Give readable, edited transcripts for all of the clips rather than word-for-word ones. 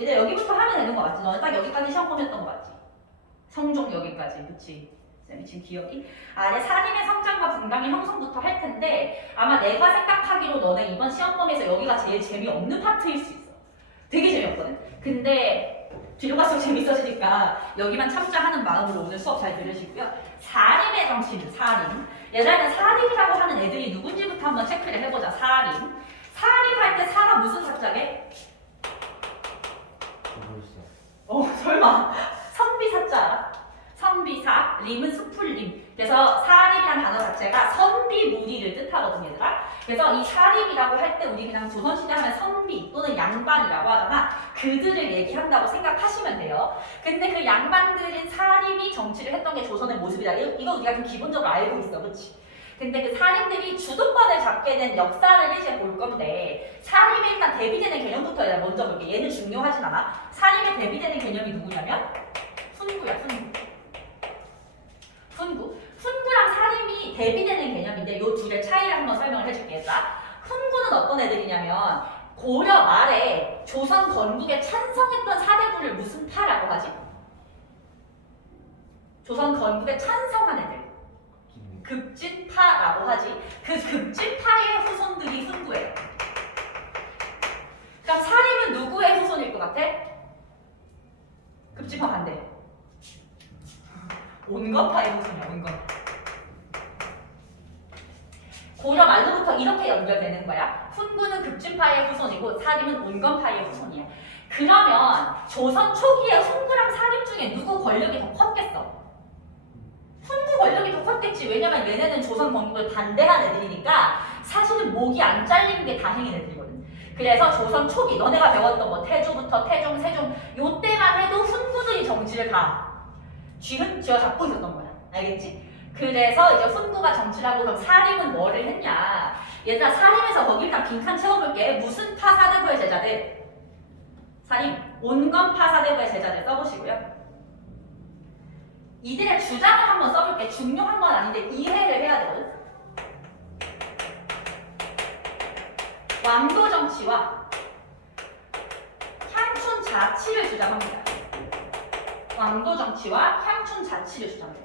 얘들 여기부터 하면 되는 거 맞지? 너네 딱 여기까지 시험 보냈던 거 맞지? 성종 여기까지, 그치? 쌤이 지금 기억이? 아래 사림의 성장과 분당의 형성부터 할 텐데 아마 내가 생각하기로 너네 이번 시험 범위에서 여기가 제일 재미없는 파트일 수 있어. 되게 재미없거든? 근데 뒤로 갈수록 재밌어지니까 여기만 참자하는 마음으로 오늘 수업 잘 들으시고요. 사림의 정치는 사림. 얘들은 사림이라고 하는 애들이 누군지부터 한번 체크를 해보자. 사림. 사림 할 때 사가 무슨 사자게? 설마. 선비사자. 선비사, 림은 수풀림. 그래서 사림이라는 단어 자체가 선비무리를 뜻하거든요, 얘들아. 그래서 이 사림이라고 할 때 우리 그냥 조선시대 하면 선비 또는 양반이라고 하잖아. 그들을 얘기한다고 생각하시면 돼요. 근데 그 양반들인 사림이 정치를 했던 게 조선의 모습이다. 이거 우리가 좀 기본적으로 알고 있어, 그렇지? 근데 그 사림들이 주도권을 잡게 된 역사를 이제 볼 건데 사림이 일단 대비되는 개념부터 먼저 볼게. 얘는 중요하진 않아. 사림에 대비되는 개념이 누구냐면 훈구야, 훈구. 훈구랑 사림이 대비되는 개념인데 이 둘의 차이를 한번 설명을 해줄게. 얘들아. 훈구는 어떤 애들이냐면 고려 말에 조선 건국에 찬성했던 사대부를 무슨 파라고 하지? 조선 건국에 찬성한 애들. 급진파라고 하지. 그 급진파의 후손들이 훈구예요. 그럼 사림은 누구의 후손일 것 같아? 급진파 반대. 온건파의 후손이야, 온건. 고려 말로부터 이렇게 연결되는 거야. 훈구는 급진파의 후손이고 사림은 온건파의 후손이야. 그러면 조선 초기에 훈구랑 사림 중에 누구 권력이 더 컸겠어? 훈구 권력이 더 컸겠지. 왜냐면 얘네는 조선 건국을 반대한 애들이니까 사실은 목이 안 잘리는 게 다행인 애들이거든. 그래서 조선 초기 너네가 배웠던 뭐 태조부터 태종, 세종 요때만 해도 훈구들이 정치를 다 쥐어잡고 있었던 거야. 알겠지? 그래서 이제 훈구가 정치를 하고 그럼 사림은 뭐를 했냐. 얘들아 사림에서 거기 일단 빈칸 채워볼게. 무슨 파 사대부의 제자들? 사림 온건파 사대부의 제자들 써보시고요. 이들의 주장을 한번 써볼게. 중요한 건 아닌데 이해를 해야 되거든. 왕도 정치와 향촌 자치를 주장합니다. 왕도 정치와 향촌 자치를 주장해요.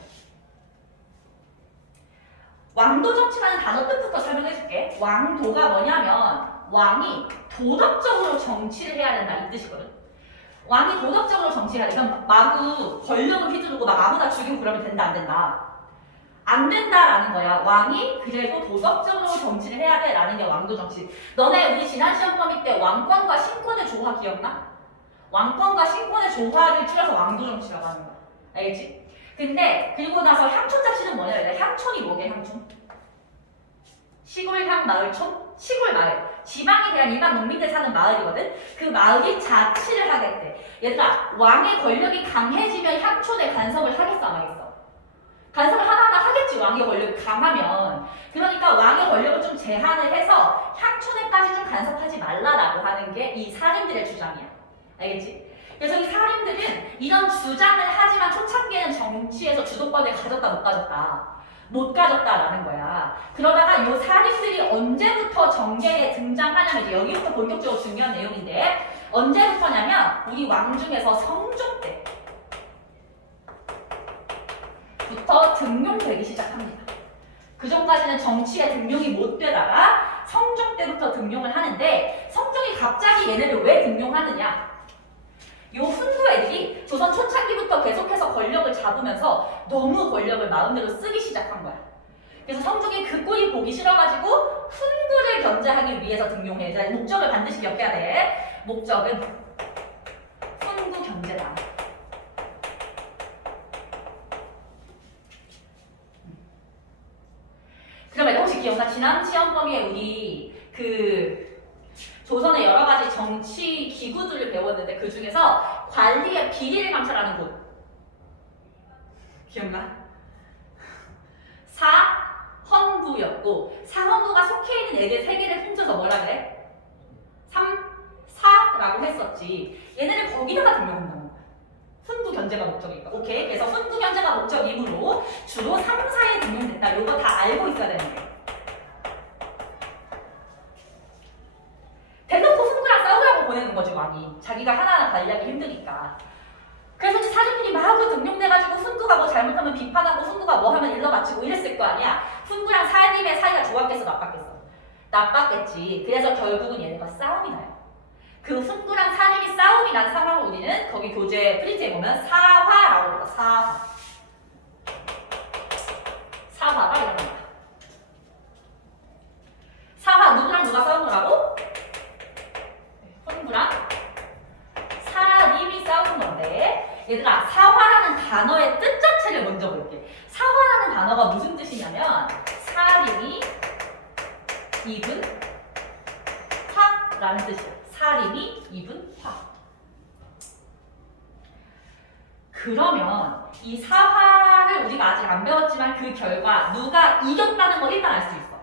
왕도 정치라는 단어 뜻부터 설명해줄게. 왕도가 뭐냐면 왕이 도덕적으로 정치를 해야 된다 이 뜻이거든. 왕이 도덕적으로 정치를 해야 돼. 그럼 마구 권력을 휘두르고 막 아무나 죽이고 그러면 된다 안 된다? 안 된다라는 거야. 왕이 그래도 도덕적으로 정치를 해야 돼라는 게 왕도 정치. 너네 우리 지난 시험 범위 때 왕권과 신권의 조화 기억나? 왕권과 신권의 조화를 줄여서 왕도 정치라고 하는 거야. 알겠지? 근데 그리고 나서 향촌 자치는 뭐냐? 향촌이 뭐게 향촌? 시골향 마을촌? 시골 마을. 지방에 대한 일반 농민들 사는 마을이거든? 그 마을이 자치를 하겠대. 얘들아, 왕의 권력이 강해지면 향촌에 간섭을 하겠어 안 하겠어? 간섭을 하나하나 하겠지. 왕의 권력이 강하면. 그러니까 왕의 권력을 좀 제한을 해서 향촌에까지 좀 간섭하지 말라라고 하는 게 이 사림들의 주장이야. 알겠지? 그래서 이 사림들은 이런 주장을 하지만 초창기에는 정치에서 주도권을 가졌다 못 가졌다. 못 가졌다라는 거야. 그러다가 이 사림들이 언제부터 정계에 등장하냐면 이제 여기부터 본격적으로 중요한 내용인데 언제부터냐면 우리 왕 중에서 성종 때부터 등용되기 시작합니다. 그 전까지는 정치에 등용이 못 되다가 성종 때부터 등용을 하는데 성종이 갑자기 얘네를 왜 등용하느냐? 요 훈구 애들이 조선 초창기부터 계속해서 권력을 잡으면서 너무 권력을 마음대로 쓰기 시작한 거야. 그래서 성종이 그 꼴이 보기 싫어가지고 훈구를 견제하기 위해서 등용해. 자, 목적을 반드시 기억해야 돼. 목적은 훈구 견제다. 그러면 혹시 기억나? 지난 시험 범위에 우리 조선의 여러 가지 정치 기구들을 배웠는데 그 중에서 관리의 비리를 감찰하는 곳 기억나? 사헌부였고 사헌부가 속해 있는 애들 세 개를 통째서 뭐라 그래? 3사라고 했었지. 얘네를 거기다가 등용한다는 거야. 훈구 견제가 목적이니까. 오케이? 그래서 훈구 견제가 목적이므로 주로 3사에 등용됐다. 이거 다 알고 있어야 되는 거야. 대놓고 훈구랑 싸우라고 보내는 거지 왕이. 자기가 하나하나 관리하기 힘드니까. 그래서 이제 사림들이 마구 등용돼가지고 훈구가 뭐 잘못하면 비판하고 훈구가 뭐 하면 일러 바치고 이랬을 거 아니야. 훈구랑 사림의 사이가 좋았겠어 나빴겠어? 나빴겠지. 그래서 결국은 얘네가 싸움이 나요. 그 훈구랑 사림이 싸움이 난 상황을 우리는 거기 교재 프린트에 보면 사화라고 불러. 사화. 사화가 일어납니다. 사화 누구랑 누가 싸운 거라고? 훈구랑 사림이 싸우는 건데, 얘들아 사화라는 단어의 뜻 자체를 먼저 볼게. 사화라는 단어가 무슨 뜻이냐면 사림이 입은 화라는 뜻이야. 사림이 입은 화. 그러면 이 사화를 우리가 아직 안 배웠지만 그 결과 누가 이겼다는 걸 일단 알 수 있어.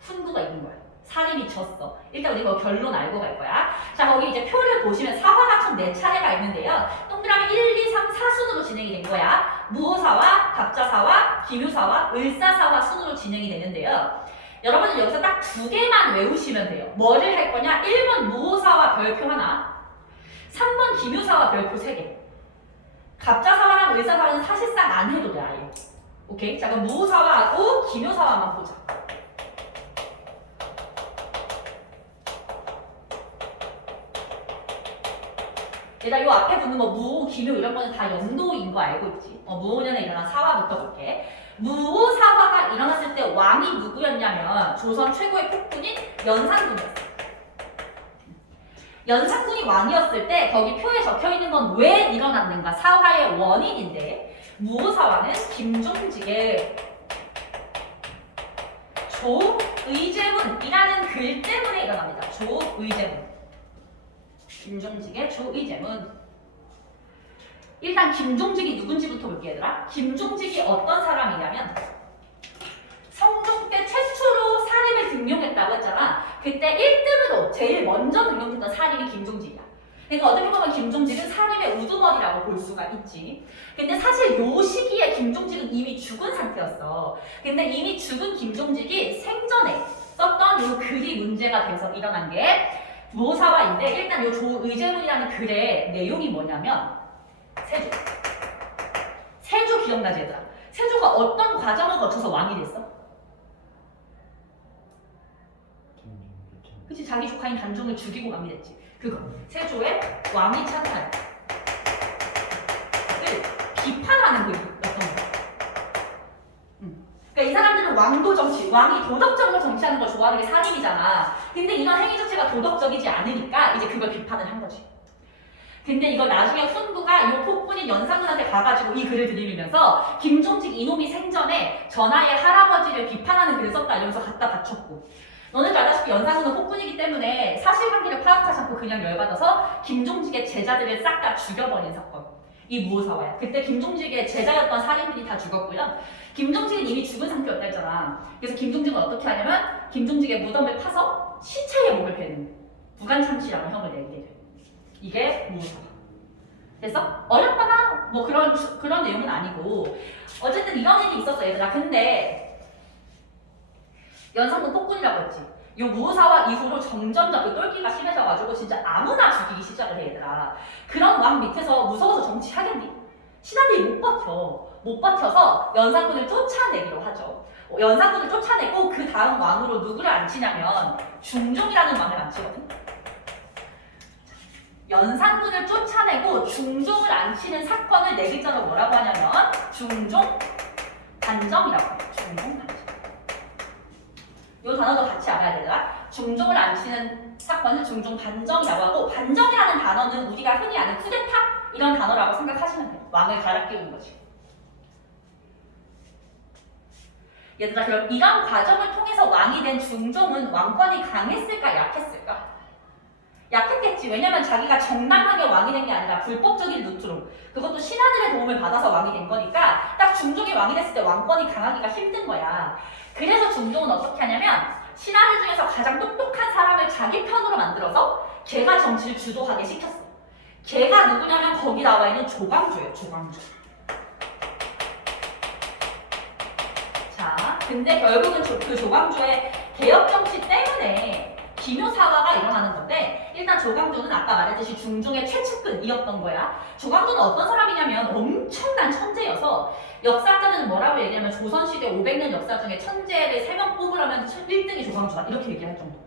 훈구가 이긴 거야. 사림이 졌어. 일단 우리 그 결론 알고 갈 거야. 자, 거기 이제 표를 보시면 사화가 총 4차례가 있는데요. 동그라미 1, 2, 3, 4순으로 진행이 된 거야. 무호사화, 갑자사화, 기묘사화, 을사사화 순으로 진행이 되는데요. 여러분은 여기서 딱 2개만 외우시면 돼요. 뭐를 할 거냐? 1번 무호사화 별표 하나, 3번 기묘사화 별표 3개. 갑자사화랑 을사사화는 사실상 안 해도 돼, 아예. 오케이? 자, 그럼 무호사화하고 기묘사화만 보자. 얘들아, 요 앞에 붙는 거 무호, 기묘 이런 거는 다 연도인 거 알고 있지? 무호년에 일어난 사화부터 볼게. 무호사화가 일어났을 때 왕이 누구였냐면 조선 최고의 폭군인 연산군이었어. 연산군이 왕이었을 때 거기 표에 적혀있는 건 왜 일어났는가? 사화의 원인인데 무호사화는 김종직의 조의제문이라는 글 때문에 일어납니다. 조의제문. 김종직의 조의제문. 일단 김종직이 누군지부터 볼게 얘들아. 김종직이 어떤 사람이냐면 성종 때 최초로 사림을 등용했다고 했잖아. 그때 1등으로 제일 먼저 등용했던 사림이 김종직이야. 그러니까 어떻게 보면 김종직은 사림의 우두머리라고 볼 수가 있지. 근데 사실 요 시기에 김종직은 이미 죽은 상태였어. 근데 이미 죽은 김종직이 생전에 썼던 요 글이 문제가 돼서 일어난 게 무호사화인데, 일단 요 조의제문이라는 글의 내용이 뭐냐면 세조. 세조 기억나지 얘들아? 세조가 어떤 과정을 거쳐서 왕이 됐어? 그치, 자기 조카인 단종을 죽이고 왕이 됐지. 그거 세조의 왕위 찬탈을 비판하는 글이었던 거야. 그러니까 이 사람들은 왕도 정치, 왕이 도덕적으로 정치하는 걸 좋아하는 게 사림이잖아. 근데 이런 행위 자체가 도덕적이지 않으니까 이제 그걸 비판을 한 거지. 근데 이걸 나중에 훈구가 이 폭군인 연산군한테 가가지고 이 글을 들이면서 김종직 이놈이 생전에 전하의 할아버지를 비판하는 글을 썼다 이러면서 갖다 바쳤고, 너네도 알다시피 연산군은 폭군이기 때문에 사실관계를 파악하지 않고 그냥 열받아서 김종직의 제자들을 싹 다 죽여버린 사건. 이 무호사화야. 그때 김종직의 제자였던 살인들이 다 죽었고요. 김종직은 이미 죽은 상태였다 했잖아. 그래서 김종직은 어떻게 하냐면 김종직의 무덤을 파서 시체의 몸을 베는 부간참치라는 형을 내게 돼. 이게 무호사화. 됐어? 어렵거나 뭐 그런 내용은 아니고 어쨌든 이런 일이 있었어 얘들아. 근데 연산군 폭군이라고 했지. 요 무호사화 이후로 점점점 그 똘끼가 심해져가지고 진짜 아무나 죽이기 시작을 해 얘들아. 그런 왕 밑에서 무서워서 정치하겠니? 신하들이 못 버텨서 연산군을 쫓아내기로 하죠. 연산군을 쫓아내고 그 다음 왕으로 누구를 앉히냐면 중종이라는 왕을 앉히거든. 연산군을 쫓아내고 중종을 앉히는 사건을 네 글자로 뭐라고 하냐면 중종 반정이라고 해요. 중종 반정. 이 단어도 같이 알아야 되더라. 중종을 앉히는 사건을 중종 반정이라고 하고, 반정이라는 단어는 우리가 흔히 아는 쿠데타 이런 단어라고 생각하시면 돼요. 왕을 갈아 끼우는 거지. 얘들아, 그럼 이런 과정을 통해서 왕이 된 중종은 왕권이 강했을까 약했을까? 약했겠지. 왜냐면 자기가 정당하게 왕이 된 게 아니라 불법적인 루트로, 그것도 신하들의 도움을 받아서 왕이 된 거니까 딱 중종이 왕이 됐을 때 왕권이 강하기가 힘든 거야. 그래서 중종은 어떻게 하냐면 신하들 중에서 가장 똑똑한 사람을 자기 편으로 만들어서 걔가 정치를 주도하게 시켰어. 걔가 누구냐면 거기 나와 있는 조광조예요. 조광조. 자, 근데 결국은 그 조광조의 개혁 정치 때문에 기묘사화가 일어나는 건데, 있는데 일단 조광조는 아까 말했듯이 중종의 최측근이었던 거야. 조광조는 어떤 사람이냐면 엄청난 천재여서 역사학자들은 뭐라고 얘기하면 조선시대 500년 역사 중에 천재를 3명 뽑으라면 1등이 조광조다 이렇게 얘기할 정도.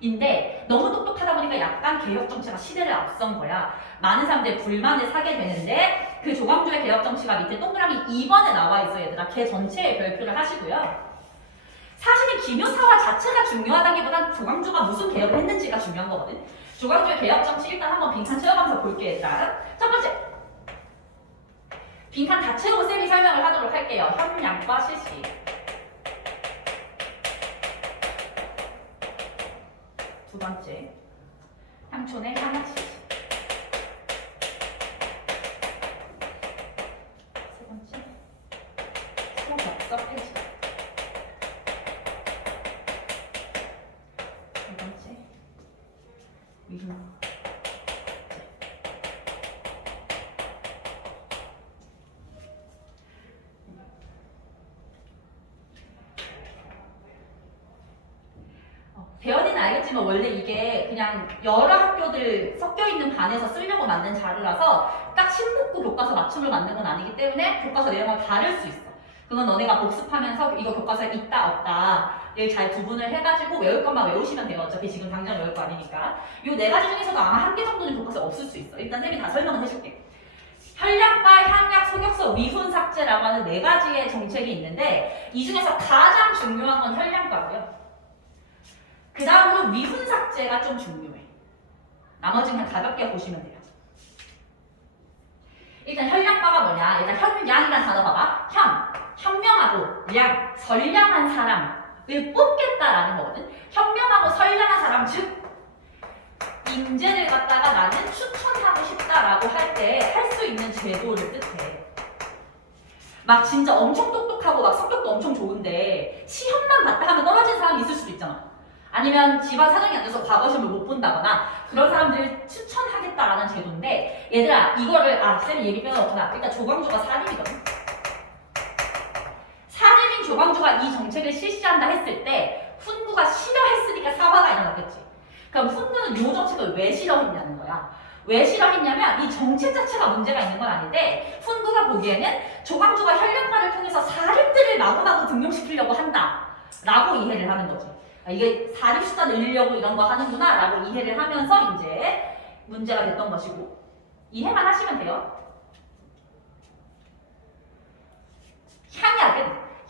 인데 너무 똑똑하다 보니까 약간 개혁 정치가 시대를 앞선 거야. 많은 사람들이 불만을 사게 되는데 그 조광조의 개혁 정치가 밑에 동그라미 2번에 나와 있어 얘들아. 걔 전체에 별표를 하시고요. 사실은 기묘사화 자체가 중요하다기보단 조광조가 무슨 개혁을 했는지가 중요한 거거든. 조광조의 개혁 정치 일단 한번 빈칸 채워가면서 볼게 일단. 첫 번째. 빈칸 다 채우고 쌤이 설명을 하도록 할게요. 협량과 실시. 두 번째, 향촌의 향약시시. 세 번째, 소격서 폐지. 네 번째, 위훈. 배현이는 알겠지만 원래 이게 그냥 여러 학교들 섞여있는 반에서 쓰려고 만든 자료라서 딱 신문고 교과서 맞춤을 만든 건 아니기 때문에 교과서 내용을 다를 수 있어. 그건 너네가 복습하면서 이거 교과서에 있다 없다를 잘 구분을 해가지고 외울 것만 외우시면 돼요. 어차피 지금 당장 외울 거 아니니까. 이 네 가지 중에서도 아마 한 개 정도는 교과서에 없을 수 있어. 일단 쌤이 다 설명을 해줄게. 혈량과 향약, 소격서, 위훈 삭제라고 하는 네 가지의 정책이 있는데 이 중에서 가장 중요한 건 혈량과고요. 그 다음으로 위훈 삭제가 좀 중요해. 나머지는 그냥 가볍게 보시면 돼요. 일단 혈량과가 뭐냐? 일단 현량이라는 단어 봐봐. 현명하고 량, 선량한 사람을 뽑겠다라는 거거든. 현명하고 선량한 사람, 즉 인재를 갖다가 나는 추천하고 싶다라고 할 때 할 수 있는 제도를 뜻해. 막 진짜 엄청 똑똑하고 막 성격도 엄청 좋은데 시험만 봤다 하면 떨어진 사람이 있을 수도 있잖아. 아니면 집안 사정이 안 돼서 과거 시험을 못 본다거나 그런 사람들을 추천하겠다라는 제도인데 얘들아 이거를 쌤이 얘기 빼놓구나. 일단 조광조가 사림이거든. 사림인 조광조가 이 정책을 실시한다 했을 때 훈구가 싫어했으니까 사화가 일어났겠지. 그럼 훈구는 이 정책을 왜 싫어했냐는 거야. 왜 싫어했냐면 이 정책 자체가 문제가 있는 건 아닌데 훈구가 보기에는 조광조가 혈량과를 통해서 사림들을 마구마구 등용시키려고 한다 라고 이해를 하는 거지. 이게 사립수단 늘리려고 이런 거 하는구나 라고 이해를 하면서 이제 문제가 됐던 것이고 이해만 하시면 돼요.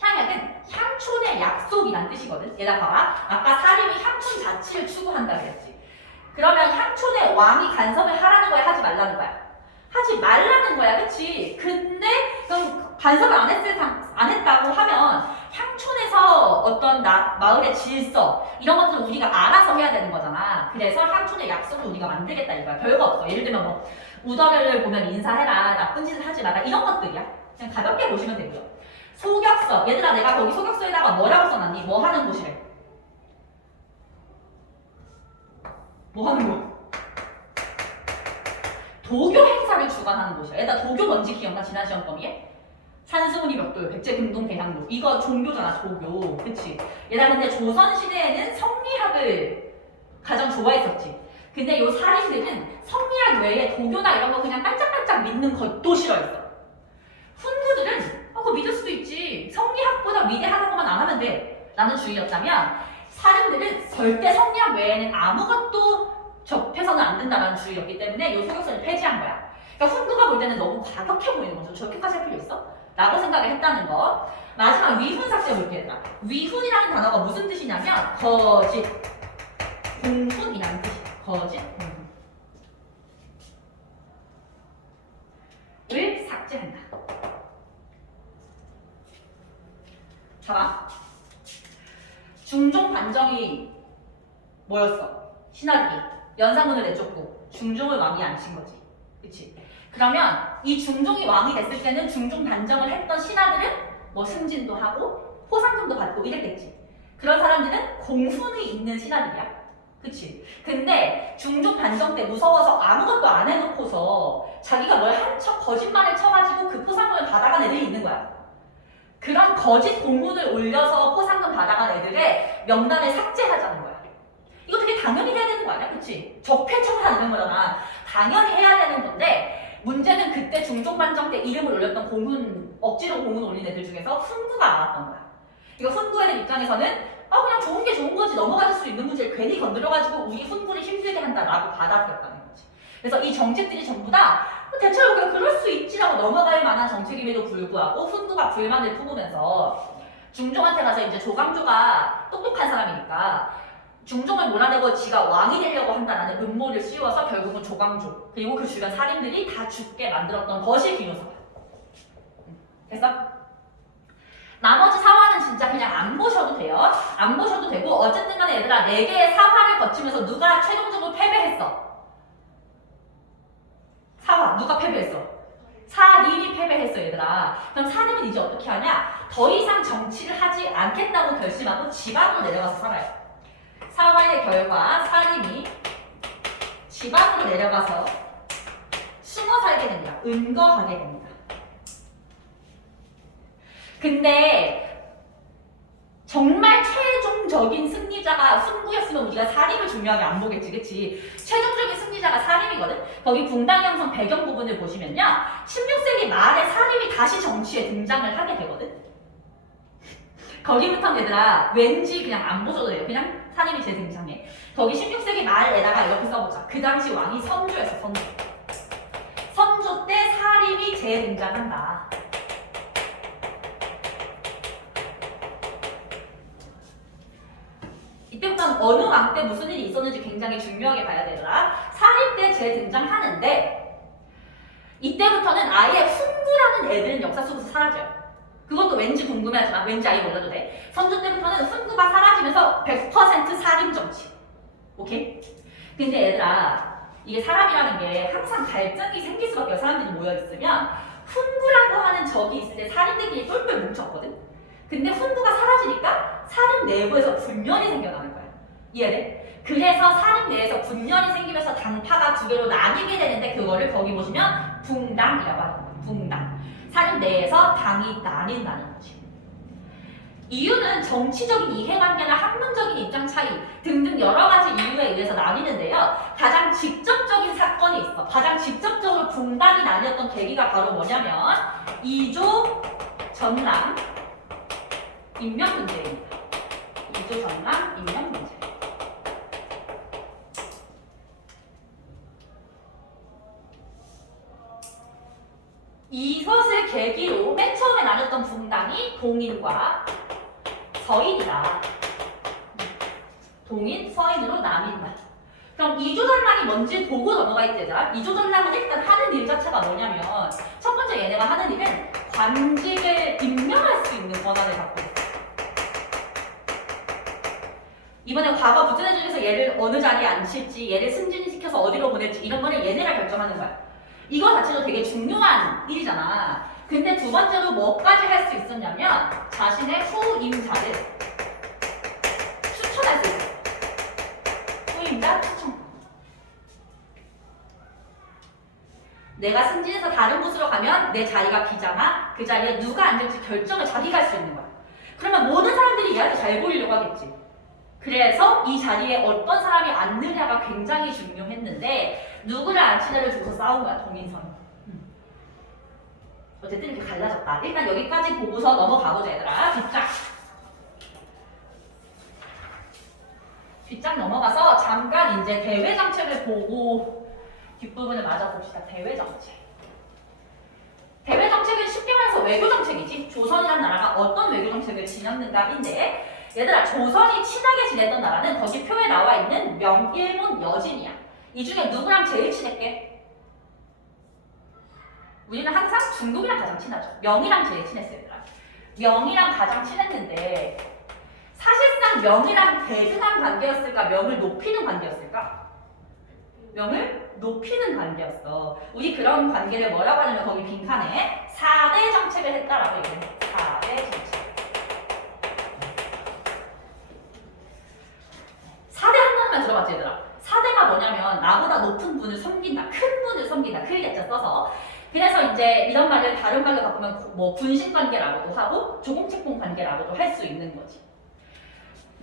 향약은 향촌의 약속이란 뜻이거든. 얘들아 봐봐. 아까 사림이 향촌 자치를 추구한다 그랬지. 그러면 향촌의 왕이 간섭을 하라는 거야 하지 말라는 거야? 하지 말라는 거야 그치? 근데 그럼 간섭을 안 했다고 하면 향촌에서 어떤 마을의 질서 이런 것들은 우리가 알아서 해야 되는 거잖아. 그래서 향촌의 약속을 우리가 만들겠다 이거야. 별거 없어. 예를 들면 뭐 우더를 보면 인사해라, 나쁜 짓을 하지 마라 이런 것들이야. 그냥 가볍게 보시면 되고요. 소격서. 얘들아 내가 거기 소격서에다가 뭐라고 써놨니? 뭐 하는 곳이래? 뭐 하는 곳? 도교 행사를 주관하는 곳이야. 얘들아 도교 뭔지 기억나? 지난 시험 범위에? 산수문이 벽돌, 백제금동 대향로 이거 종교잖아 조교. 그치? 얘들아 근데 조선시대에는 성리학을 가장 좋아했었지. 근데 요 사림들은 성리학 외에 도교나 이런 거 그냥 반짝반짝 믿는 것도 싫어했어. 훈구들은 그거 믿을 수도 있지. 성리학보다 위대하다고만 안 하면 돼 라는 주의였다면 사림들은 절대 성리학 외에는 아무것도 접해서는 안 된다라는 주의였기 때문에 요 소격서를 폐지한 거야. 그러니까 훈구가 볼 때는 너무 과격해 보이는 거죠. 저렇게까지 할 필요 있어? 라고 생각을 했다는 거. 마지막 위훈 삭제 볼게요. 위훈이라는 단어가 무슨 뜻이냐면 거짓, 공훈이라는 뜻이야. 거짓, 공훈을 삭제한다. 봐봐. 중종 반정이 뭐였어? 신하들이 연산군을 내쫓고 중종을 왕이 앉힌 거지. 그치? 그러면 이 중종이 왕이 됐을 때는 중종 반정을 했던 신하들은 뭐 승진도 하고 포상금도 받고 이랬겠지. 그런 사람들은 공훈이 있는 신하들이야. 그치? 근데 중종 반정 때 무서워서 아무것도 안 해놓고서 자기가 뭘 한 척 거짓말을 쳐가지고 그 포상금을 받아간 애들이 있는 거야. 그런 거짓 공훈을 올려서 포상금 받아간 애들의 명단을 삭제하자는 거야. 이거 되게 당연히 해야 되는 되는 거 아니야? 그치? 적폐청산 이런 거잖아. 당연히 해야 되는 건데 문제는 그때 중종반정 때 이름을 올렸던 공훈, 억지로 공훈 올린 애들 중에서 훈구가 나왔던 거야. 이거 훈구 애들 입장에서는 그냥 좋은 게 좋은 거지 넘어갈 수 있는 문제를 괜히 건드려가지고 우리 훈구를 힘들게 한다라고 받아들였다는 거지. 그래서 이 정책들이 전부 다 대체로 그럴 수 있지라고 넘어갈 만한 정책임에도 불구하고 훈구가 불만을 품으면서 중종한테 가서 이제 조광조가 똑똑한 사람이니까 중종을 몰아내고 지가 왕이 되려고 한다는 음모를 씌워서 결국은 조광조 그리고 그 주변 살인들이 다 죽게 만들었던 것이 기묘사가. 됐어? 나머지 사화는 진짜 그냥 안 보셔도 돼요. 안 보셔도 되고 어쨌든 간에 얘들아 4개의 사화를 거치면서 누가 최종적으로 패배했어? 사화 누가 패배했어? 사림이 패배했어 얘들아. 그럼 사림은 이제 어떻게 하냐? 더 이상 정치를 하지 않겠다고 결심하고 지방으로 내려가서 살아요. 사화의 결과 사림이 지방으로 내려가서 숨어 살게 됩니다. 은거하게 됩니다. 근데 정말 최종적인 승리자가 훈구였으면 우리가 사림을 중요하게 안 보겠지, 그치? 최종적인 승리자가 사림이거든? 거기 붕당 형성 배경 부분을 보시면요 16세기 말에 사림이 다시 정치에 등장을 하게 되거든? 거기부터 얘들아 왠지 그냥 안 보셔도 돼요. 그냥 사림이 재등장해. 거기 16세기 말에다가 이렇게 써보자. 그 당시 왕이 선조였어, 선조. 선조 때 사림이 재등장한다. 이때부터는 어느 왕 때 무슨 일이 있었는지 굉장히 중요하게 봐야 되더라. 사림 때 재등장하는데 이때부터는 아예 훈구라는 애들은 역사 속에서 사라져요. 그것도 왠지 궁금해하지만 왠지 아예 몰라도 돼. 선조 때부터는 훈구가 사라지면서 100% 사림 정치. 오케이? 근데 얘들아 이게 사람이라는 게 항상 갈등이 생길 수밖에 없어. 사람들이 모여있으면 훈구라고 하는 적이 있을 때 사림들끼리 똘똘 뭉쳤거든? 근데 훈구가 사라지니까 사림 내부에서 분열이 생겨나는 거야. 이해돼? 그래서 사림 내에서 분열이 생기면서 당파가 두 개로 나뉘게 되는데 그거를 거기 보시면 붕당이라고 하는 거야. 붕당. 사림 내에서 당이 나뉜다는 거지. 이유는 정치적인 이해관계나 학문적인 입장 차이 등등 여러 가지 이유에 의해서 나뉘는데요. 가장 직접적인 사건이 있어. 가장 직접적으로 붕당이 나뉘었던 계기가 바로 뭐냐면 이조 전랑 임명 문제입니다. 이조 전랑 임명 문제. 이것을 계기로 맨 처음에 나눴던 붕당이 동인과 서인이다. 동인, 서인으로 나뉜다. 그럼 이조전랑이 뭔지 보고 넘어가 있대자. 이조전랑은 일단 하는 일 자체가 뭐냐면 첫 번째 얘네가 하는 일은 관직을 임명할 수 있는 권한을 갖고 있어. 이번에 과거 부천애 중에서 얘를 어느 자리에 앉힐지, 얘를 승진시켜서 어디로 보낼지 이런 거를 얘네가 결정하는 거야. 이거 자체도 되게 중요한 일이잖아. 근데 두 번째로 뭐까지 할 수 있었냐면 자신의 후임자를 추천할 수 있어. 후임자 추천. 내가 승진해서 다른 곳으로 가면 내 자리가 비잖아. 그 자리에 누가 앉을지 결정을 자기가 할 수 있는 거야. 그러면 모든 사람들이 얘한테 잘 보이려고 하겠지. 그래서 이 자리에 어떤 사람이 앉느냐가 굉장히 중요했는데 누구를 앉히냐를 두고서 싸운 거야, 동인선. 어쨌든 이렇게 갈라졌다. 일단 여기까지 보고서 넘어가보자, 얘들아. 뒷장 넘어가서 잠깐 이제 대외 정책을 보고 뒷부분을 맞아봅시다. 대외 정책. 대외 정책은 쉽게 말해서 외교 정책이지. 조선이라는 나라가 어떤 외교 정책을 지녔는가인데 얘들아, 조선이 친하게 지냈던 나라는 거기 표에 나와 있는 명, 일본, 여진이야. 이 중에 누구랑 제일 친했게? 우리는 항상 중국이랑 가장 친하죠. 명이랑 제일 친했어요, 얘들아. 명이랑 가장 친했는데 사실상 명이랑 대등한 관계였을까? 명을 높이는 관계였을까? 명을 높이는 관계였어. 우리 그런 관계를 뭐라고 하냐면 거기 빈칸에 4대 정책을 했다라고 얘기해. 4대 정책. 4대 한번만 들어봤지, 얘들아? 4대가 뭐냐면 나보다 높은 분을 섬긴다. 큰 분을 섬긴다. 크게 써서. 그래서 이제 이런 말을 다른 말로 바꾸면 뭐 군신 관계라고도 하고 조공책공 관계라고도 할 수 있는 거지.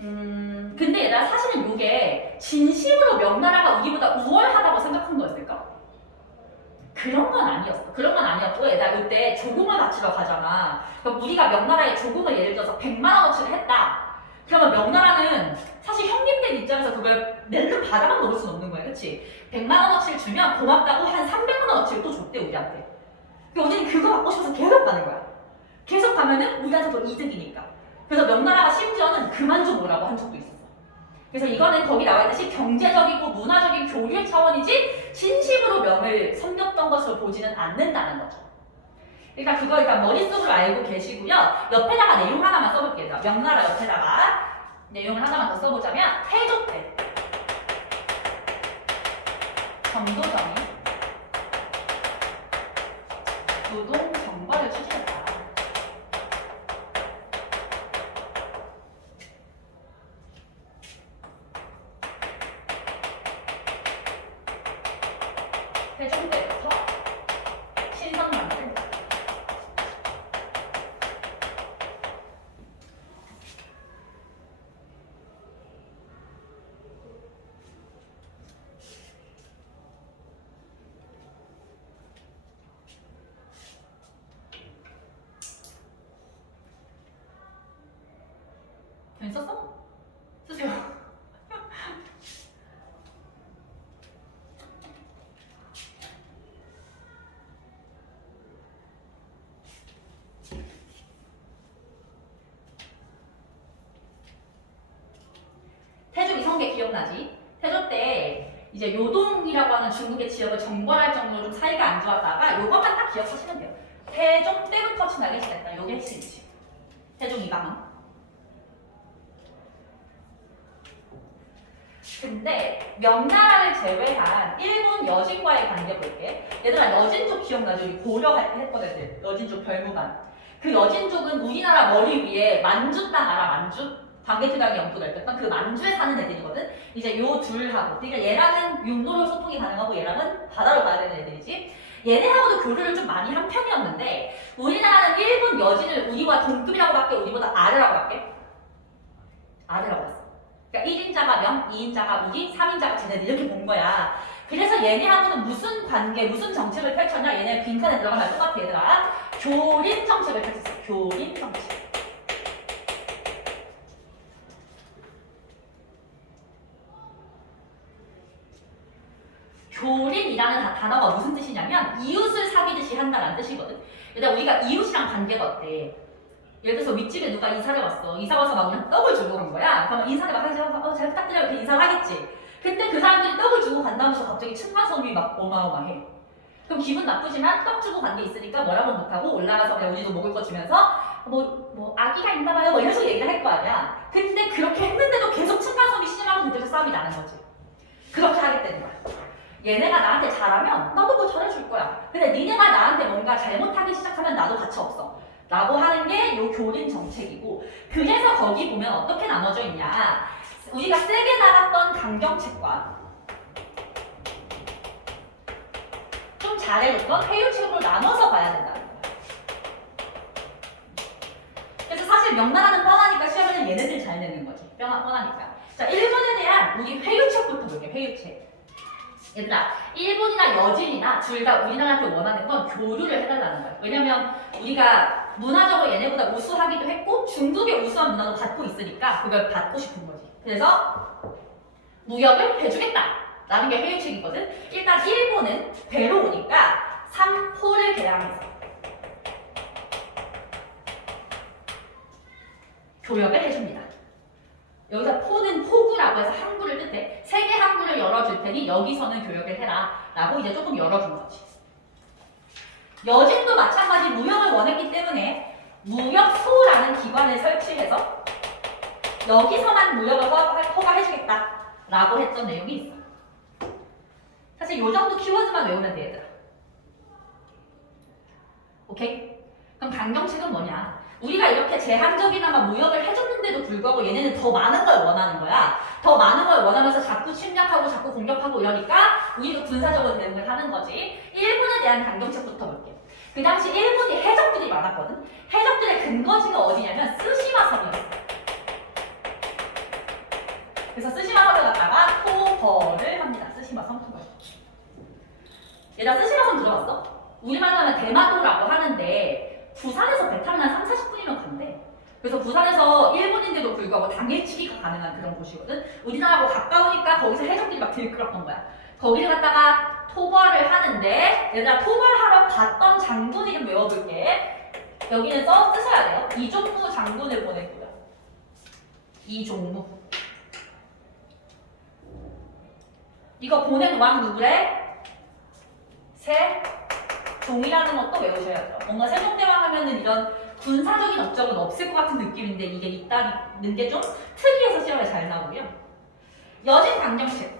근데 얘들아 사실은 이게 진심으로 명나라가 우리보다 우월하다고 생각한 거였을까? 그런 건 아니었어. 그런 건 아니었고 얘들아 이때 조공을 바치러 가잖아. 그럼 우리가 명나라에 조공을 예를 들어서 100만 원어치를 했다. 그러면 명나라는 사실 형님들 입장에서 그걸 낼름 받아만 먹을 수는 없는 거야. 그치? 100만 원어치를 주면 고맙다고 한 300만 원어치를 또 줬대 우리한테. 그러니까 우리는 그거 받고 싶어서 계속 가는 거야. 계속 가면은 우리한테 더 이득이니까. 그래서 명나라가 심지어는 그만 좀 오라고 한 적도 있었어. 그래서 이거는 거기 나와 있듯이 경제적이고 문화적인 교류의 차원이지 진심으로 명을 섬겼던 것으로 보지는 않는다는 거죠. 그러니까 그거 일단 머릿속으로 알고 계시고요. 옆에다가 내용 하나만 써볼게요. 명나라 옆에다가 내용을 하나만 더 써보자면 태조 때 정도정이 노동 정벌을 추진했다. 태종 때부터 신선 만들. 썼어? 쓰세요. 태조 이성계 기억나지? 태조 때 이제 요동이라고 하는 중국의 지역을 정벌할 정도로 좀 사이가 안 좋았다가 요것만 딱 기억하시면 돼요. 태종 때부터 친하게 지냈다. 요게 핵심이지. 태종 이강원. 근데 명나라를 제외한 일본 여진과의 관계 볼게. 얘들아 여진족 기억나죠? 우리 고려할 때 했던 애들. 여진족 별무관. 그 여진족은 우리나라 머리 위에 만주 땅 알아? 만주? 광개토당이 영토가 있던 그 만주에 사는 애들이거든. 이제 요 둘하고 그러니까 얘랑은 육로로 소통이 가능하고 얘랑은 바다로 가야 되는 애들이지. 얘네하고도 교류를 좀 많이 한 편이었는데 우리나라는 일본 여진을 우리와 동급이라고 밖에 우리보다 아래라고 밖에 아래라고 봤어. 그러니까 1인자가 명, 2인자가 우리, 3인자가 쟤네들 이렇게 본 거야. 그래서 얘네하고는 무슨 관계, 무슨 정책을 펼쳤냐? 얘네 빈칸에 들어가면 똑같아 얘들아. 교린 정책을 펼쳤어. 교린 정책. 교린이라는 단어가 무슨 뜻이냐면 이웃을 사귀듯이 한다는 뜻이거든. 일단 우리가 이웃이랑 관계가 어때? 예를 들어서 윗집에 누가 이사를 왔어. 이사 와서 막 그냥 떡을 주고 간 거야. 그러면 인사를 막 하죠. 잘 부탁드려요. 이렇게 인사를 하겠지. 근데 그 사람들이 떡을 주고 간다면서 갑자기 층간소음이 막 어마어마해. 그럼 기분 나쁘지만 떡 주고 간 게 있으니까 뭐라고 못하고 올라가서 그냥 우리도 먹을 거 주면서 뭐 아기가 있나 봐요. 뭐 이런 식으로 얘기를 할 거 아니야. 근데 그렇게 했는데도 계속 층간소음이 심하고 그때서 싸움이 나는 거지. 그렇게 하겠다는 거야. 얘네가 나한테 잘하면 나도 그거 잘해줄 거야. 근데 니네가 나한테 뭔가 잘못하기 시작하면 나도 가치 없어. 라고 하는 게 요 교린 정책이고 그래서 거기 보면 어떻게 나눠져 있냐. 우리가 세게 나갔던 강경책과 좀 잘해줬던 회유책으로 나눠서 봐야 된다는 거야. 그래서 사실 명나라는 뻔하니까 시험에는 얘네들 잘 내는 거지. 뻔하니까. 자, 일본에 대한 우리 회유책부터 볼게. 회유책. 얘들아, 일본이나 여진이나 둘 다 우리나라한테 원하는 건 교류를 해달라는 거야. 왜냐면 우리가 문화적으로 얘네보다 우수하기도 했고 중국의 우수한 문화도 갖고 있으니까 그걸 받고 싶은 거지. 그래서 무역을 해주겠다 라는 게 회유책이거든. 일단 일본은 배로 오니까 삼포를 개량해서 교역을 해줍니다. 여기서 포는 포구라고 해서 항구를 뜻해. 세계 항구를 열어줄 테니 여기서는 교역을 해라 라고 이제 조금 열어준 거지. 여진도 마찬가지 무역을 원했기 때문에 무역소라는 기관을 설치해서 여기서만 무역을 허가해주겠다 라고 했던 내용이 있어. 사실 요 정도 키워드만 외우면 돼 얘들아. 오케이? 그럼 강경책은 뭐냐? 우리가 이렇게 제한적이나마 무역을 해줬는데도 불구하고 얘네는 더 많은 걸 원하는 거야. 더 많은 걸 원하면서 자꾸 침략하고 자꾸 공격하고 이러니까 우리도 군사적으로 대응을 하는 거지. 일본에 대한 강경책부터 볼게. 그 당시 일본이 해적들이 많았거든. 해적들의 근거지가 어디냐면 쓰시마 섬이었어. 그래서 쓰시마섬을 갖다가 토벌을 합니다. 쓰시마섬 토벌. 얘들아 쓰시마섬 들어봤어? 우리말로 하면 대마도라고 하는데 부산에서 배 타면 한 3, 40분이면 간대. 그래서 부산에서 일본인데도 불구하고 당일치기가 가능한 그런 곳이거든. 우리나라하고 가까우니까 거기서 해적들이 막 들끓었던 거야. 거기를 갖다가 토벌을 하는데 얘들아 토벌하러 갔던 장군 이름 외워볼게. 여기는 쓰셔야 돼요. 이종무 장군을 보냈고요. 이종무. 이거 보낸 왕 누구래? 세종이라는 것도 외우셔야죠. 뭔가 세종대왕 하면은 이런 군사적인 업적은 없을 것 같은 느낌인데 이게 있다는 게 좀 특이해서 시험에 잘 나오고요. 여진 강령식.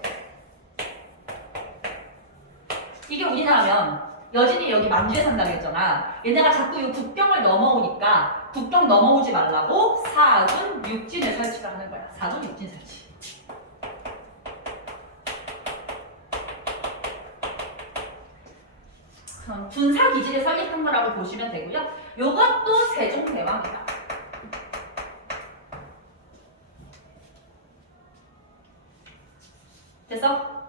이게 우리나라면 여진이 여기 만주에 산다고 했잖아. 얘네가 자꾸 이 국경을 넘어오니까 국경 넘어오지 말라고 사군 육진을 설치를 하는 거야. 사군 육진 설치. 군사기지를 설립한 거라고 보시면 되고요. 요것도 세종대왕이다. 됐어?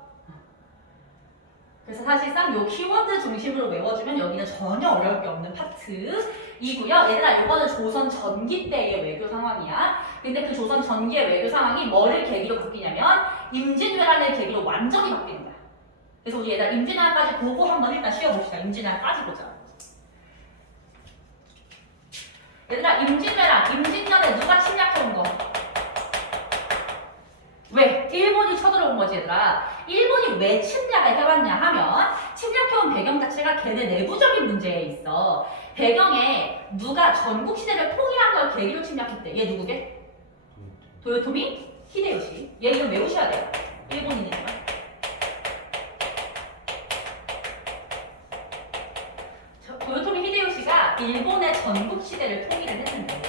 그래서 사실상 요 키워드 중심으로 외워주면 여기는 전혀 어려울 게 없는 파트이고요. 얘들아 요거는 조선 전기 때의 외교 상황이야. 근데 그 조선 전기의 외교 상황이 뭐를 계기로 바뀌냐면 임진왜란을 계기로 완전히 바뀌는 거야. 그래서 우리 얘들아 임진왜란까지 보고 한번 일단 쉬어봅시다. 임진왜란까지 보자. 얘들아 임진왜란, 임진년에 누가 침략해온 거? 왜? 일본이 쳐들어온 거지 얘들아. 일본이 왜 침략을 해왔냐 하면 침략해온 배경 자체가 걔네 내부적인 문제에 있어. 배경에 누가 전국시대를 통일한 걸 계기로 침략했대. 얘 누구게? 도요토미 히데요시. 얘 이름 외우셔야 돼요. 일본인이지만. 도요토미 히데요시가 일본의 전국시대를 통일을 했는데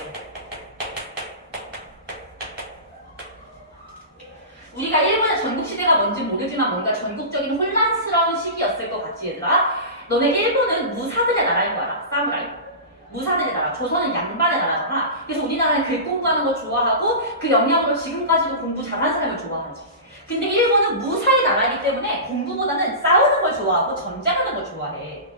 우리가 일본의 전국시대가 뭔지 모르지만 뭔가 전국적인 혼란스러운 시기였을 것 같지 얘들아? 너네 일본은 무사들의 나라인 거 알아? 사무라이? 무사들의 나라. 조선은 양반의 나라잖아. 그래서 우리나라는 글 공부하는 거 좋아하고 그 영향으로 지금까지도 공부 잘하는 사람을 좋아하지. 근데 일본은 무사의 나라이기 때문에 공부보다는 싸우는 걸 좋아하고 전쟁하는 걸 좋아해.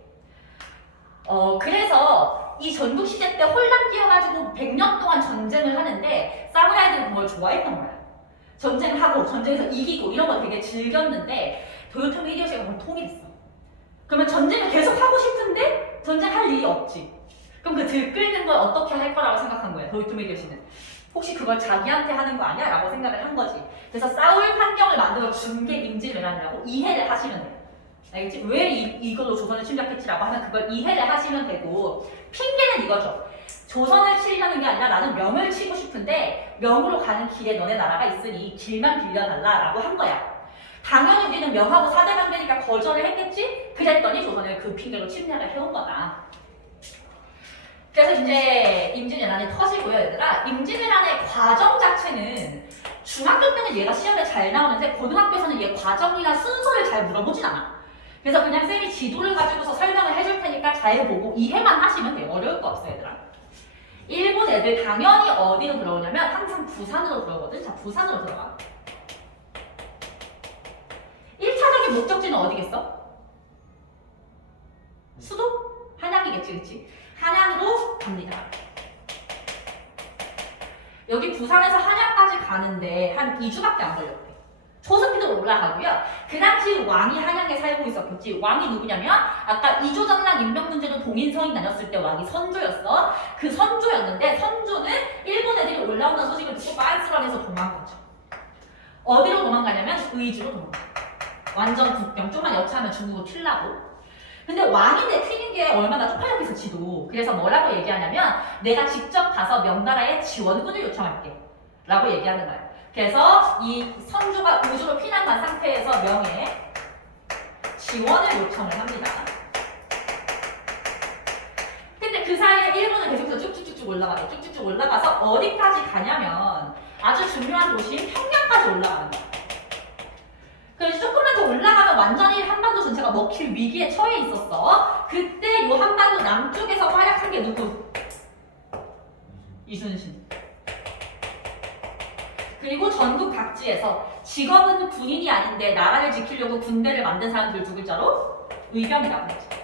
그래서 이 전국시대 때 혼란 끼어가지고 100년 동안 전쟁을 하는데 사무라이들은 그걸 좋아했던 거야. 전쟁을 하고 전쟁에서 이기고 이런 거 되게 즐겼는데 도요토미 히데요시가 그걸 통일했어. 그러면 전쟁을 계속 하고 싶은데 전쟁할 일이 없지. 그럼 그 들끓는 걸 어떻게 할 거라고 생각한 거야 도요토미 히데요시는. 혹시 그걸 자기한테 하는 거 아니야? 라고 생각을 한 거지. 그래서 싸울 환경을 만들어 준 게 임진왜란이라고 이해를 하시면 돼요. 알겠지? 왜 이걸로 조선을 침략했지라고 하면 그걸 이해를 하시면 되고 핑계는 이거죠. 조선을 치려는 게 아니라 나는 명을 치고 싶은데 명으로 가는 길에 너네 나라가 있으니 길만 빌려달라라고 한 거야. 당연히 우리는 명하고 사대관계니까 거절을 했겠지? 그랬더니 조선을 그 핑계로 침략을 해온 거다. 그래서 이제 임진왜란이 터지고요 얘들아. 임진왜란의 과정 자체는 중학교 때는 얘가 시험에 잘 나오는데 고등학교에서는 얘 과정이나 순서를 잘 물어보진 않아. 그래서 그냥 쌤이 지도를 가지고서 설명을 해줄 테니까 잘 보고 이해만 하시면 돼요. 어려울 거 없어 얘들아. 일본 애들 당연히 어디로 들어오냐면 항상 부산으로 들어오거든. 자, 부산으로 들어가. 1차적인 목적지는 어디겠어? 수도? 한양이겠지, 그치? 한양으로 갑니다. 여기 부산에서 한양까지 가는데 한 2주밖에 안 걸렸대. 초스피드로 올라가고요. 그 당시 왕이 한양에 살고 있었겠지. 왕이 누구냐면 아까 이조전랑 임명문제로 동인서인 다녔을 때 왕이 선조였어. 그 선조였는데 선조는 일본 애들이 올라온다는 소식을 듣고 빤스런해서 도망가죠. 어디로 도망가냐면 의주로 도망가. 완전 국경. 좀만 여차하면 중국으로 튀려고. 근데 왕인데 튀는 게 얼마나 쪽팔렸겠어 지도. 그래서 뭐라고 얘기하냐면 내가 직접 가서 명나라에 지원군을 요청할게 라고 얘기하는 거야. 그래서 이 선조가 의주로 피난간 상태에서 명에 지원을 요청을 합니다. 근데 그 사이에 일본은 계속해서 쭉쭉쭉쭉 올라가요. 쭉쭉쭉 올라가서 어디까지 가냐면 아주 중요한 도시인 평양까지 올라가는 거야. 그래서 조금만 더 올라가면 완전히 한반도 전체가 먹힐 위기에 처해 있었어. 그때 요 한반도 남쪽에서 활약한 게 누구? 이순신. 그리고 전국 각지에서 직업은 군인이 아닌데 나라를 지키려고 군대를 만든 사람들 두 글자로 의병이라고 했죠.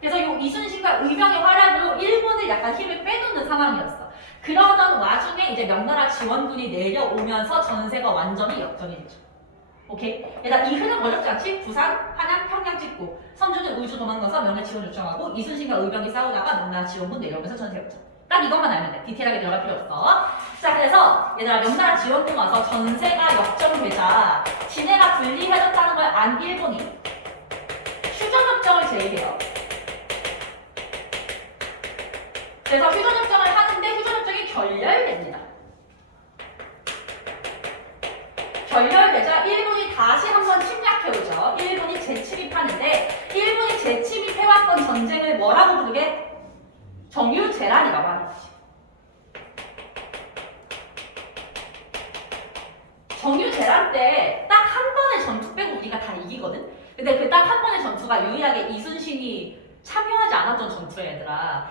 그래서 이 이순신과 의병의 활약으로 일본을 약간 힘을 빼놓는 상황이었어. 그러던 와중에 이제 명나라 지원군이 내려오면서 전세가 완전히 역전이 되죠. 오케이? 일단 이 흐름 어렵지 않지? 부산, 한양, 평양 찍고 선조는 의주 도망가서 명예 지원 요청하고 이순신과 의병이 싸우다가 명나라 지원군 내려오면서 전세 역전. 딱 이것만 알면 돼. 디테일하게 들어갈 필요 없어. 자, 그래서 얘들아 명나라 지원군 와서 전세가 역전되자 진해가 분리해졌다는 걸 안 일본이 휴전협정을 제의해요. 그래서 휴전협정을 하는데 휴전협정이 결렬됩니다. 결렬되자 일본이 다시 한번 침략해오죠. 일본이 재침입하는데 일본이 재침입해왔던 전쟁을 뭐라고 부르게? 정유재란이라고 하는 거지. 정유재란 때 딱 한 번의 전투 빼고 우리가 다 이기거든? 근데 그 딱 한 번의 전투가 유일하게 이순신이 참여하지 않았던 전투야 얘들아.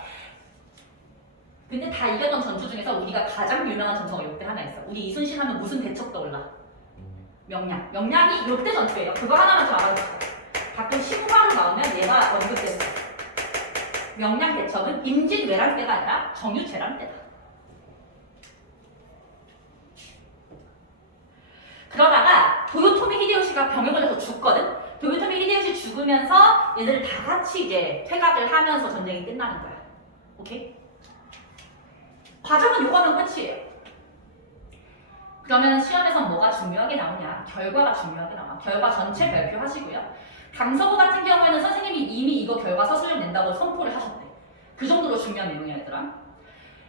근데 다 이겼던 전투 중에서 우리가 가장 유명한 전투가 요때 하나 있어. 우리 이순신 하면 무슨 대첩 떠올라? 명량. 명량이 요때 전투예요. 그거 하나만 좀 알아두세요. 가끔 시구가로 나오면 얘가 언급됐어. 명량 대첩은 임진왜란 때가 아니라 정유재란 때다. 그러다가 도요토미 히데요시가 병에 걸려서 죽거든. 도요토미 히데요시 죽으면서 얘들 다 같이 이제 퇴각을 하면서 전쟁이 끝나는 거야. 오케이? 과정은 요거면 끝이에요. 그러면 시험에서 뭐가 중요하게 나오냐? 결과가 중요하게 나와. 결과 전체 발표하시고요. 강서구 같은 경우에는 선생님이 이미 이거 결과 서술을 낸다고 선포를 하셨대. 그 정도로 중요한 내용이야 얘들아.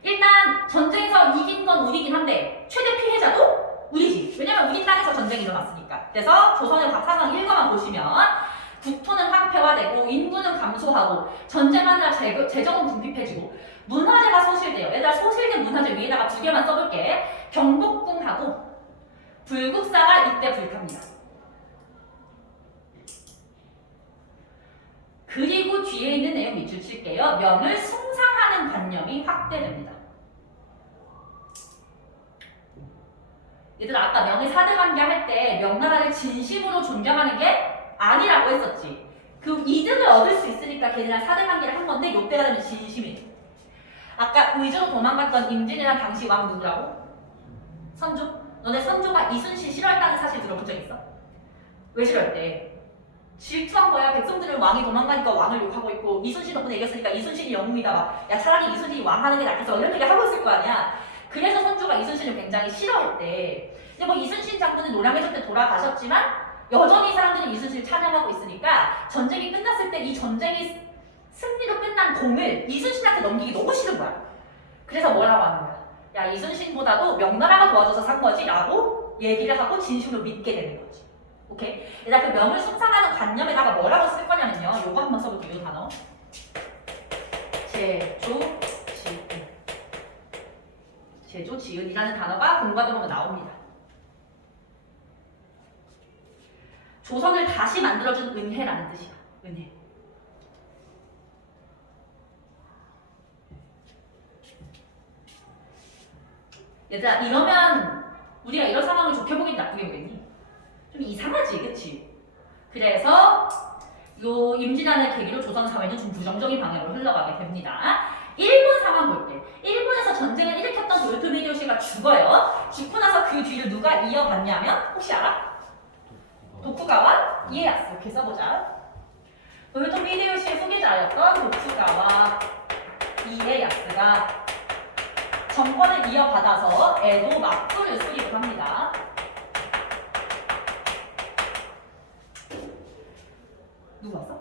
일단 전쟁에서 이긴 건 우리긴 한데 최대 피해자도 우리지. 왜냐면 우리 땅에서 전쟁이 일어났으니까. 그래서 조선의 박사상 1과만 보시면 국토는 황폐화되고 인구는 감소하고 전쟁하느라 재정은 궁핍해지고 문화재가 소실돼요. 얘들아 소실된 문화재 위에다가 두 개만 써볼게. 경복궁하고 불국사가 이때 불탑니다. 그리고 뒤에 있는 내용 밑줄 칠게요. 명을 숭상하는 관념이 확대됩니다. 얘들아 아까 명의 사대관계 할 때 명나라를 진심으로 존경하는 게 아니라고 했었지. 그 이득을 얻을 수 있으니까 걔네랑 사대관계를 한 건데 요때가 되면 진심이. 아까 의주로 도망갔던 임진왜란 당시 왕 누구라고? 선조? 너네 선조가 이순신 싫어했다는 사실 들어본 적 있어? 왜 싫어했대? 질투한 거야. 백성들은 왕이 도망가니까 왕을 욕하고 있고 이순신 덕분에 이겼으니까 이순신이 영웅이다 막. 야 차라리 이순신이 왕하는 게 낫겠어 이런 얘기 하고 있을 거 아니야. 그래서 선조가 이순신을 굉장히 싫어했대. 근데 뭐 이순신 장군은 노량해전 때 돌아가셨지만 여전히 사람들이 이순신을 찬양하고 있으니까 전쟁이 끝났을 때 이 전쟁이 승리로 끝난 공을 이순신한테 넘기기 너무 싫은 거야. 그래서 뭐라고 하는 거야? 야 이순신보다도 명나라가 도와줘서 산 거지 라고 얘기를 하고 진심으로 믿게 되는 거지. 오케이? 일단 그 명을 숭상하는 관념에다가 뭐라고 쓸 거냐면요. 요거 한번 써볼게요. 이 단어. 제조, 지은. 제조, 지은이라는 단어가 공부하다 보면 나옵니다. 조선을 다시 만들어준 은혜라는 뜻이야. 은혜. 얘들아 이러면 우리가 이런 상황을 좋게 보긴 나쁘게 보겠니? 좀 이상하지, 그치? 그래서 요 임진왜란을 계기로 조선 사회는 좀 부정적인 방향으로 흘러가게 됩니다. 일본 상황 볼게. 일본에서 전쟁을 일으켰던 도요토미 히데요시가 죽어요. 죽고 나서 그 뒤를 누가 이어갔냐면 혹시 알아? 도쿠가와 이에야스. 이렇게 써보자. 도요토미 히데요시의 후계자였던 도쿠가와 이에야스가 정권을 이어받아서 에도 막부를 수립을 합니다. 누구 왔어?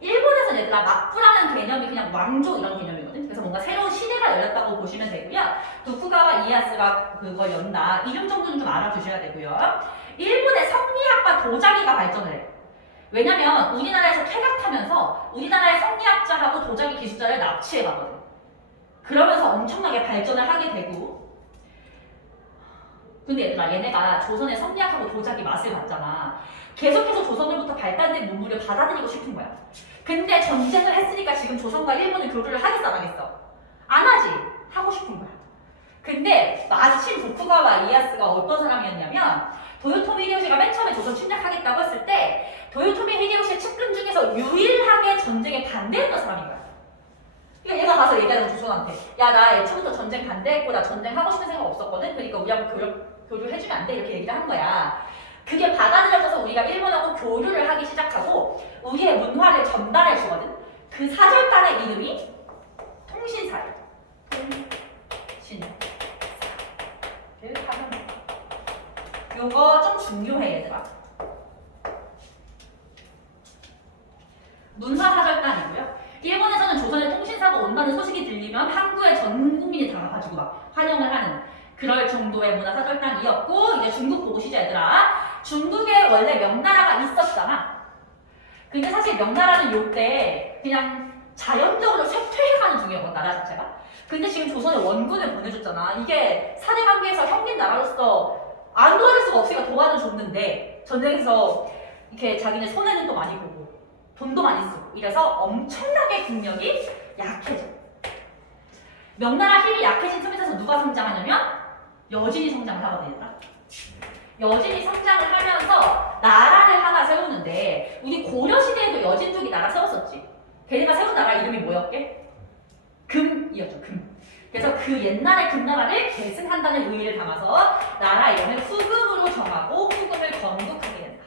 일본에서 얘들아 막부라는 개념이 그냥 왕조 이런 개념이거든. 그래서 뭔가 새로운 시대가 열렸다고 보시면 되고요. 도쿠가와 이에야스가 그걸 연다. 이름 정도는 좀 알아두셔야 되고요. 일본의 성리학과 도자기가 발전을 해. 왜냐면 우리나라에서 퇴각하면서 우리나라의 성리학자하고 도자기 기술자를 납치해 가거든. 그러면서 엄청나게 발전을 하게 되고. 근데 얘들아 얘네가 조선의 성리학하고 도자기 맛을 봤잖아. 계속해서 조선으로부터 발달된 문물을 받아들이고 싶은 거야. 근데 전쟁을 했으니까 지금 조선과 일본은 교류를 하겠어 안 하겠어? 안 하지. 하고 싶은 거야. 근데 마침 도쿠가와 이에야스가 어떤 사람이었냐면 도요토미 히데요시가 맨 처음에 조선 침략하겠다고 했을 때 도요토미 히데요시의 측근 중에서 유일하게 전쟁에 반대했던 사람인 거야. 그러니까 얘가 가서 얘기하는 조선한테 야 나 애초부터 전쟁 반대했고 나 전쟁 하고 싶은 생각 없었거든. 그러니까 우리하고 교류를 해주면 안 돼 이렇게 얘기를 한 거야. 그게 받아들여져서 우리가 일본하고 교류를 하기 시작하고 우리의 문화를 전달해 주거든. 그 사절단의 이름이 통신사예요. 통신사. 요거 좀 중요해 얘들아. 문화사절단이고요. 일본에서는 조선에 통신사가 온다는 소식이 들리면 항구에 전 국민이 다 가지고 막 환영을 하는 그럴 정도의 문화사절단이었고 이제 중국 보고 시죠 얘들아. 중국에 원래 명나라가 있었잖아. 근데 사실 명나라는 요때 그냥 자연적으로 쇠퇴해가는 중이었거든 나라 자체가. 근데 지금 조선에 원군을 보내줬잖아. 이게 사대관계에서 형님 나라로서 안 도와줄 수가 없으니까 도와는 줬는데 전쟁에서 이렇게 자기네 손해는 또 많이 보고 돈도 많이 쓰고 이래서 엄청나게 국력이 약해져. 명나라 힘이 약해진 틈에서 누가 성장하냐면 여진이 성장을 하거든요. 여진이 성장을 하면서 나라를 하나 세우는데 우리 고려시대에도 여진족이 나라 세웠었지. 걔네가 세운 나라 이름이 뭐였게? 금이었죠. 금. 그래서 그 옛날의 금나라를 계승한다는 의의를 담아서 나라 이름을 후금으로 정하고 후금을 건국하게 된다.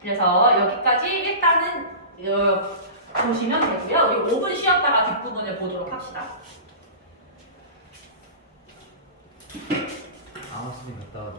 그래서 여기까지 일단은 보시면 되고요. 우리 5분 쉬었다가 뒷부분을 보도록 합시다. 아웃스님 갔다 와도